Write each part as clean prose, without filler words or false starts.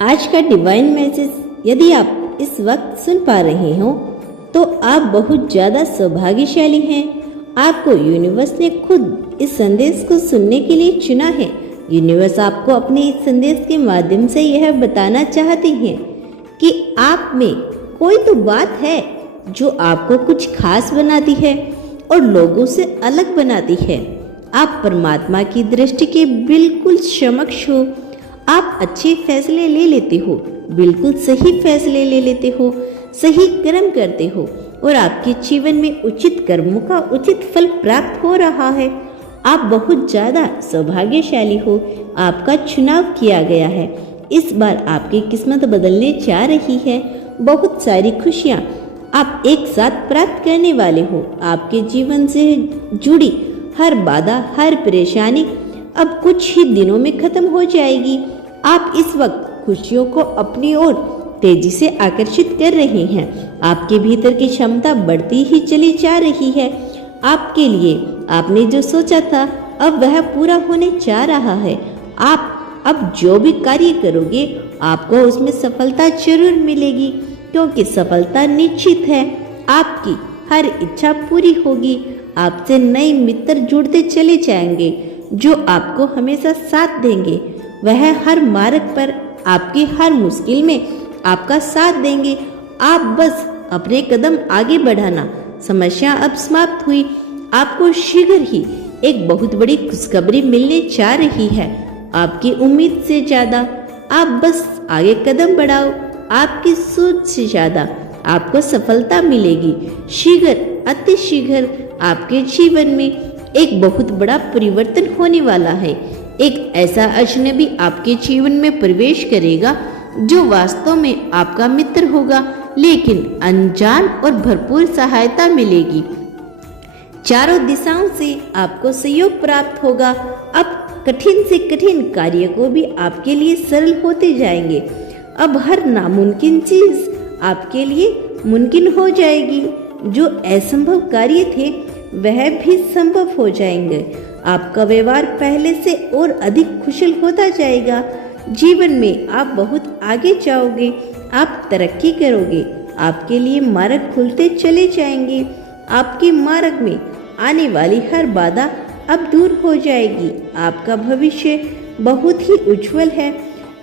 आज का divine message यदि आप इस वक्त सुन पा रहे हो तो आप बहुत ज़्यादा सौभाग्यशाली हैं। आपको यूनिवर्स ने खुद इस संदेश को सुनने के लिए चुना है। यूनिवर्स आपको अपने इस संदेश के माध्यम से यह बताना चाहती है कि आप में कोई तो बात है जो आपको कुछ खास बनाती है और लोगों से अलग बनाती है। आप परमात्मा की दृष्टि के बिल्कुल समक्ष हो। आप अच्छे फैसले ले लेते हो, बिल्कुल सही फैसले ले लेते हो, सही कर्म करते हो और आपके जीवन में उचित कर्मों का उचित फल प्राप्त हो रहा है। आप बहुत ज़्यादा सौभाग्यशाली हो। आपका चुनाव किया गया है। इस बार आपकी किस्मत बदलने जा रही है। बहुत सारी खुशियाँ आप एक साथ प्राप्त करने वाले हो। आपके जीवन से जुड़ी हर बाधा, हर परेशानी अब कुछ ही दिनों में खत्म हो जाएगी। आप इस वक्त खुशियों को अपनी ओर तेजी से आकर्षित कर रहे हैं। आपके भीतर की क्षमता बढ़ती ही चली जा रही है। आपके लिए आपने जो सोचा था अब वह पूरा होने जा रहा है। आप अब जो भी कार्य करोगे आपको उसमें सफलता जरूर मिलेगी, क्योंकि सफलता निश्चित है। आपकी हर इच्छा पूरी होगी। आपसे नए मित्र जुड़ते चले जाएंगे जो आपको हमेशा साथ देंगे। वह हर मार्ग पर आपकी हर मुश्किल में आपका साथ देंगे। आप बस अपने कदम आगे बढ़ाना। समस्या अब समाप्त हुई। आपको शीघ्र ही एक बहुत बड़ी खुशखबरी मिलने जा रही है, आपकी उम्मीद से ज़्यादा। आप बस आगे कदम बढ़ाओ। आपकी सोच से ज़्यादा आपको सफलता मिलेगी। शीघ्र अति शीघ्र आपके जीवन में एक बहुत बड़ा परिवर्तन होने वाला है। एक ऐसा अजनबी आपके जीवन में प्रवेश करेगा जो वास्तव में आपका मित्र होगा, लेकिन अनजान और भरपूर सहायता मिलेगी। चारों दिशाओं से आपको सहयोग प्राप्त होगा। अब कठिन से कठिन कार्य को भी आपके लिए सरल होते जाएंगे। अब हर नामुमकिन चीज आपके लिए मुमकिन हो जाएगी। जो असंभव कार्य थे वह भी संभव हो जाएंगे। आपका व्यवहार पहले से और अधिक कुशल होता जाएगा। जीवन में आप बहुत आगे जाओगे। आप तरक्की करोगे। आपके लिए मार्ग खुलते चले जाएंगे। आपके मार्ग में आने वाली हर बाधा अब दूर हो जाएगी। आपका भविष्य बहुत ही उज्जवल है।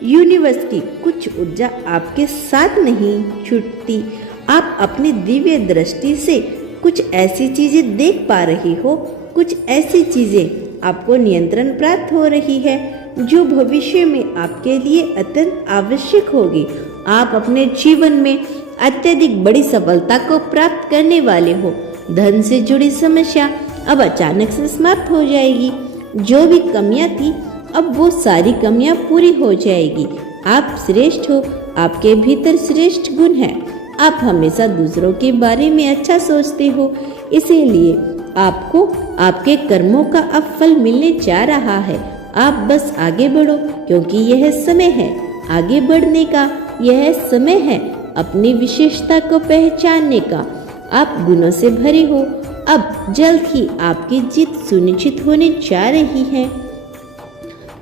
यूनिवर्स की कुछ ऊर्जा आपके साथ नहीं छूटती। आप अपनी दिव्य दृष्टि से कुछ ऐसी चीजें देख पा रही हो, कुछ ऐसी चीजें आपको नियंत्रण प्राप्त हो रही है जो भविष्य में आपके लिए अत्यंत आवश्यक होगी। आप अपने जीवन में अत्यधिक बड़ी सफलता को प्राप्त करने वाले हो। धन से जुड़ी समस्या अब अचानक से समाप्त हो जाएगी। जो भी कमियां थी अब वो सारी कमियां पूरी हो जाएगी। आप श्रेष्ठ हो। आपके भीतर श्रेष्ठ गुण है। आप हमेशा दूसरों के बारे में अच्छा सोचते हो, इसीलिए आपको आपके कर्मों का अब फल मिलने जा रहा है। आप बस आगे बढ़ो, क्योंकि यह समय है आगे बढ़ने का। यह समय है अपनी विशेषता को पहचानने का। आप गुणों से भरे हो। अब जल्द ही आपकी जीत सुनिश्चित होने जा रही है।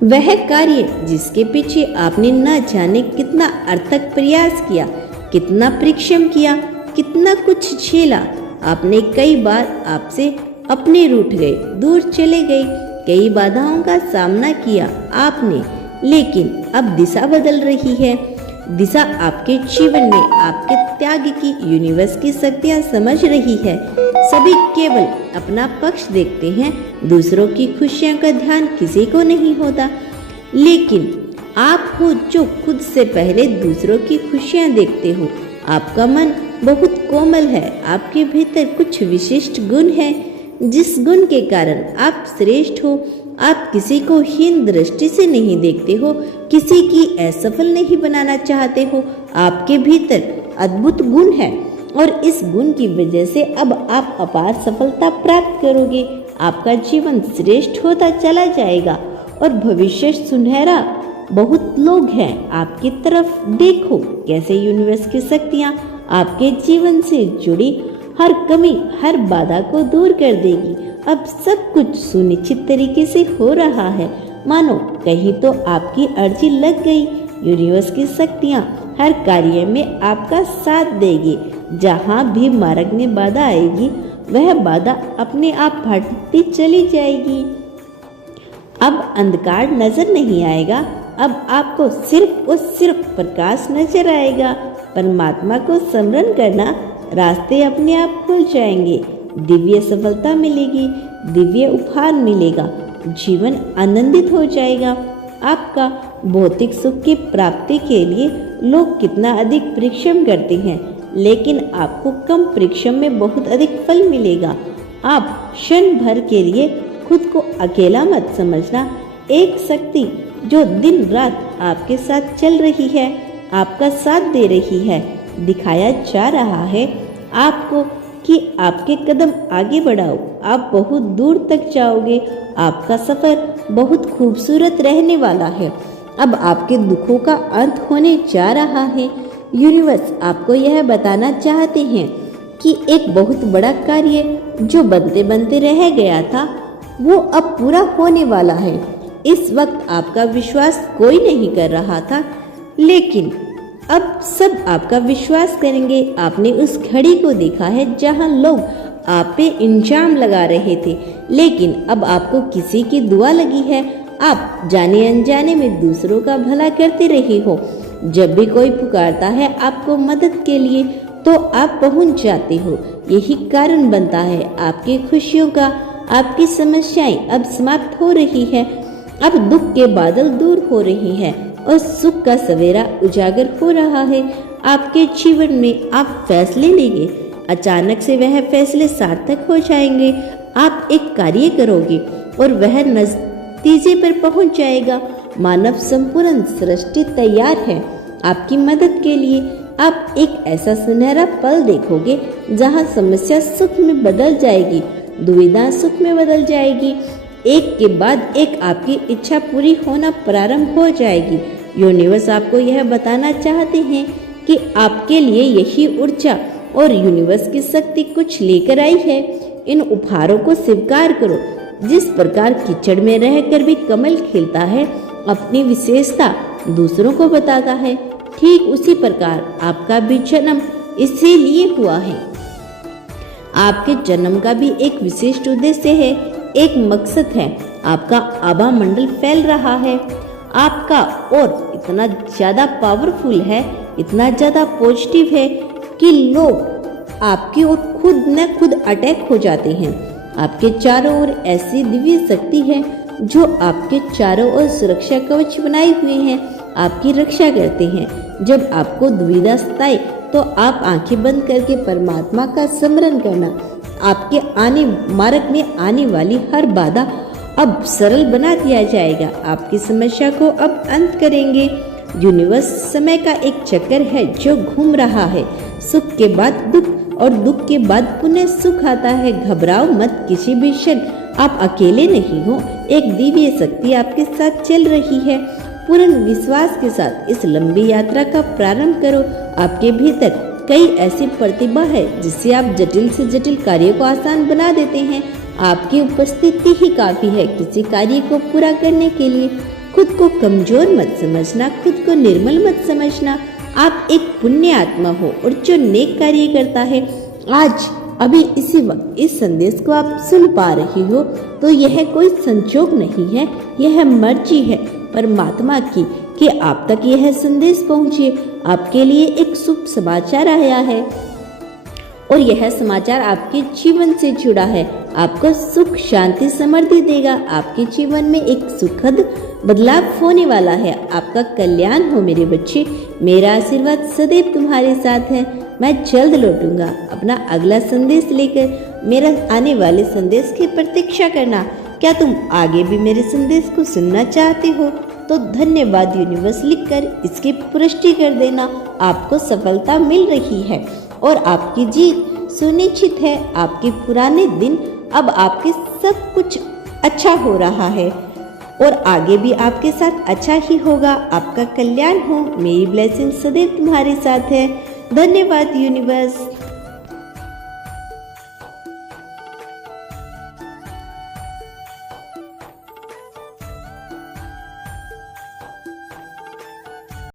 वह कार्य जिसके पीछे आपने न जाने कितना अथक प्रयास किया, कितना परिश्रम किया, कितना कुछ झेला। आपने कई बार आपसे अपने रूठ गए, दूर चले गए, कई बाधाओं का सामना किया आपने, लेकिन अब दिशा बदल रही है। दिशा आपके जीवन में आपके त्याग की यूनिवर्स की शक्तियाँ समझ रही है। सभी केवल अपना पक्ष देखते हैं। दूसरों की खुशियों का ध्यान किसी को नहीं होता, लेकिन आप हो जो खुद से पहले दूसरों की खुशियाँ देखते हो। आपका मन बहुत कोमल है। आपके भीतर कुछ विशिष्ट गुण है, जिस गुण के कारण आप श्रेष्ठ हो। आप किसी को हीन दृष्टि से नहीं देखते हो, किसी की असफल नहीं बनाना चाहते हो। आपके भीतर अद्भुत गुण है और इस गुण की वजह से अब आप अपार सफलता प्राप्त करोगे। आपका जीवन श्रेष्ठ होता चला जाएगा और भविष्य सुनहरा। बहुत लोग हैं आपकी तरफ। देखो कैसे यूनिवर्स की शक्तियाँ आपके जीवन से जुड़ी हर कमी, हर बाधा को दूर कर देगी। अब सब कुछ सुनिश्चित तरीके से हो रहा है, मानो कहीं तो आपकी अर्जी लग गई। यूनिवर्स की शक्तियाँ हर कार्य में आपका साथ देगी। जहाँ भी मार्ग में बाधा आएगी वह बाधा अपने आप हटती चली जाएगी। अब अंधकार नजर नहीं आएगा, अब आपको सिर्फ और सिर्फ प्रकाश नजर आएगा। परमात्मा को स्मरण करना, रास्ते अपने आप खुल जाएंगे, दिव्य सफलता मिलेगी, दिव्य उपहार मिलेगा, जीवन आनंदित हो जाएगा। आपका भौतिक सुख की प्राप्ति के लिए लोग कितना अधिक परिश्रम करते हैं, लेकिन आपको कम परिश्रम में बहुत अधिक फल मिलेगा। आप क्षण भर के लिए खुद को अकेला मत समझना। एक शक्ति जो दिन रात आपके साथ चल रही है, आपका साथ दे रही है, दिखाया जा रहा है आपको कि आपके कदम आगे बढ़ाओ, आप बहुत दूर तक जाओगे। आपका सफर बहुत खूबसूरत रहने वाला है। अब आपके दुखों का अंत होने जा रहा है। यूनिवर्स आपको यह बताना चाहते हैं कि एक बहुत बड़ा कार्य जो बनते बनते रह गया था वो अब पूरा होने वाला है। इस वक्त आपका विश्वास कोई नहीं कर रहा था, लेकिन अब सब आपका विश्वास करेंगे। आपने उस घड़ी को देखा है जहां लोग आप पे इल्जाम लगा रहे थे, लेकिन अब आपको किसी की दुआ लगी है। आप जाने अनजाने में दूसरों का भला करते रहे हो। जब भी कोई पुकारता है आपको मदद के लिए तो आप पहुंच जाते हो। यही कारण बनता है आपकी खुशियों का। आपकी समस्याएं अब समाप्त हो रही है। अब दुख के बादल दूर हो रहे हैं और सुख का सवेरा उजागर हो रहा है। आपके जीवन में आप फैसले लेंगे, अचानक से वह फैसले सार्थक हो जाएंगे। आप एक कार्य करोगे और वह नतीजे पर पहुंच जाएगा। मानव संपूर्ण सृष्टि तैयार है आपकी मदद के लिए। आप एक ऐसा सुनहरा पल देखोगे जहां समस्या सुख में बदल जाएगी, दुविधा सुख में बदल जाएगी। एक के बाद एक आपकी इच्छा पूरी होना प्रारंभ हो जाएगी। यूनिवर्स आपको यह बताना चाहते हैं कि आपके लिए यही ऊर्जा और यूनिवर्स की शक्ति कुछ लेकर आई है। इन उपहारों को स्वीकार करो। जिस प्रकार कीचड़ में रहकर भी कमल खिलता है, अपनी विशेषता दूसरों को बताता है, ठीक उसी प्रकार आपका भी जन्म इसीलिए हुआ है। आपके जन्म का भी एक विशिष्ट उद्देश्य है, एक मकसद है। आपका आभा मंडल फैल रहा है आपका और इतना ज्यादा पावरफुल है, इतना ज्यादा पॉजिटिव है कि लोग आपकी ओर खुद न खुद अटैक हो जाते हैं। आपके चारों ओर ऐसी दिव्य शक्ति है जो आपके चारों ओर सुरक्षा कवच बनाए हुए हैं, आपकी रक्षा करते हैं। जब आपको दुविधा सताए तो आप आंखें बंद करके परमात्मा का स्मरण करना। आपके मार्ग में आने वाली हर बाधा अब सरल बना दिया जाएगा। आपकी समस्या को अब अंत करेंगे। यूनिवर्स समय का एक चक्कर है जो घूम रहा है। सुख के बाद दुख और दुख के बाद पुनः सुख आता है। घबराओ मत, किसी भी क्षण आप अकेले नहीं हो। एक दिव्य शक्ति आपके साथ चल रही है। पूर्ण विश्वास के साथ इस लंबी यात्रा का प्रारंभ करो। आपके भीतर कई ऐसी प्रतिभा है जिससे आप जटिल से जटिल कार्य को आसान बना देते हैं। आपकी उपस्थिति ही काफी है किसी कार्य को पूरा करने के लिए। खुद को कमजोर मत समझना, खुद को निर्मल मत समझना। आप एक पुण्य आत्मा हो और जो नेक कार्य करता है। आज अभी इसी वक्त इस संदेश को आप सुन पा रही हो तो यह कोई संजोग नहीं है, यह मर्जी है परमात्मा की कि आप तक यह संदेश पहुंचे। आपके लिए एक शुभ समाचार आया है और यह समाचार आपके जीवन से जुड़ा है। आपको सुख शांति समृद्धि देगा। आपके जीवन में एक सुखद बदलाव होने वाला है। आपका कल्याण हो मेरे बच्चे। मेरा आशीर्वाद सदैव तुम्हारे साथ है। मैं जल्द लौटूंगा अपना अगला संदेश लेकर। मेरा आने वाले संदेश की प्रतीक्षा करना। क्या तुम आगे भी मेरे संदेश को सुनना चाहते हो तो धन्यवाद यूनिवर्स लिखकर इसकी पुष्टि कर देना। आपको सफलता मिल रही है और आपकी जीत सुनिश्चित है। आपके पुराने दिन अब आपके सब कुछ अच्छा हो रहा है और आगे भी आपके साथ अच्छा ही होगा। आपका कल्याण हो। मेरी ब्लेसिंग सदैव तुम्हारे साथ है। धन्यवाद यूनिवर्स।